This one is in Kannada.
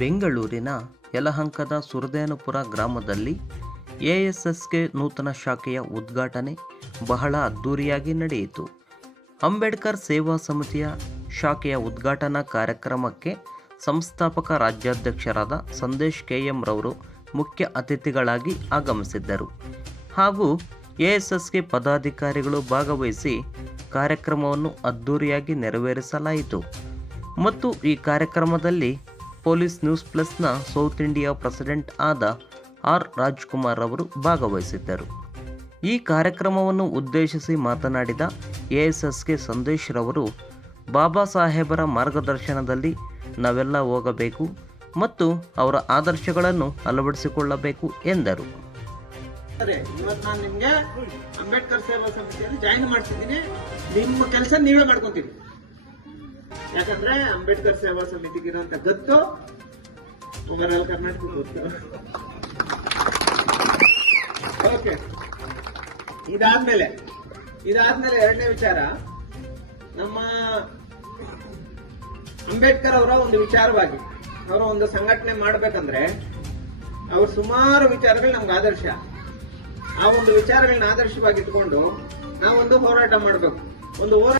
ಬೆಂಗಳೂರಿನ ಯಲಹಂಕದ ಸುರದೇನಪುರ ಗ್ರಾಮದಲ್ಲಿ ಎಎಸ್ಎಸ್ಗೆ ನೂತನ ಶಾಖೆಯ ಉದ್ಘಾಟನೆ ಬಹಳ ಅದ್ಧೂರಿಯಾಗಿ ನಡೆಯಿತು. ಅಂಬೇಡ್ಕರ್ ಸೇವಾ ಸಮಿತಿಯ ಶಾಖೆಯ ಉದ್ಘಾಟನಾ ಕಾರ್ಯಕ್ರಮಕ್ಕೆ ಸಂಸ್ಥಾಪಕ ರಾಜ್ಯಾಧ್ಯಕ್ಷರಾದ ಸಂದೇಶ್ ಕೆಎಂ ರವರು ಮುಖ್ಯ ಅತಿಥಿಗಳಾಗಿ ಆಗಮಿಸಿದ್ದರು. ಹಾಗೂ ಎಎಸ್ಎಸ್ಗೆ ಪದಾಧಿಕಾರಿಗಳು ಭಾಗವಹಿಸಿ ಕಾರ್ಯಕ್ರಮವನ್ನು ಅದ್ಧೂರಿಯಾಗಿ ನೆರವೇರಿಸಲಾಯಿತು. ಮತ್ತು ಈ ಕಾರ್ಯಕ್ರಮದಲ್ಲಿ ಪೊಲೀಸ್ ನ್ಯೂಸ್ ಪ್ಲಸ್ನ ಸೌತ್ ಇಂಡಿಯಾ ಪ್ರೆಸಿಡೆಂಟ್ ಆದ ಆರ್ ರಾಜ್ಕುಮಾರ್ ಅವರು ಭಾಗವಹಿಸಿದ್ದರು. ಈ ಕಾರ್ಯಕ್ರಮವನ್ನು ಉದ್ದೇಶಿಸಿ ಮಾತನಾಡಿದ ಎಎಸ್ಎಸ್ಕೆ ಸಂದೇಶ್ ರವರು, ಬಾಬಾ ಸಾಹೇಬರ ಮಾರ್ಗದರ್ಶನದಲ್ಲಿ ನಾವೆಲ್ಲ ಹೋಗಬೇಕು ಮತ್ತು ಅವರ ಆದರ್ಶಗಳನ್ನು ಅಳವಡಿಸಿಕೊಳ್ಳಬೇಕು ಎಂದರು. ಅಂಬೇಡ್ಕರ್ ಸೇವಾ ಸಮಿತಿಯಲ್ಲಿ ಜಾಯಿನ್ ಮಾಡ್ತಿದ್ದೀನಿ. ನಿಮ್ಮ ಕೆಲಸ ನೀವೇ ಮಾಡ್ಕೊಂತೀರಿ. ಯಾಕಂದ್ರೆ ಅಂಬೇಡ್ಕರ್ ಸೇವಾ ಸಮಿತಿಗೆ ಇರುವಂತ ಗತ್ತು. ಓವರಾಲ್ ಕರ್ನಾಟಕ ಗೊತ್ತು. ಓಕೆ ಇದಾದ್ಮೇಲೆ ಇದಾದ್ಮೇಲೆ ಎರಡನೇ ವಿಚಾರ. ನಮ್ಮ ಅಂಬೇಡ್ಕರ್ ಅವರ ಒಂದು ವಿಚಾರವಾಗಿ, ಅವರ ಒಂದು ಸಂಘಟನೆ ಮಾಡ್ಬೇಕಂದ್ರೆ ಅವ್ರ ಸುಮಾರು ವಿಚಾರಗಳು ನಮ್ಗೆ ಆದರ್ಶ. ಆ ಒಂದು ವಿಚಾರಗಳನ್ನ ಆದರ್ಶವಾಗಿ ಇಟ್ಕೊಂಡು ನಾವೊಂದು ಹೋರಾಟ ಮಾಡಬೇಕು. ಒಂದು ಹೋರಾಟ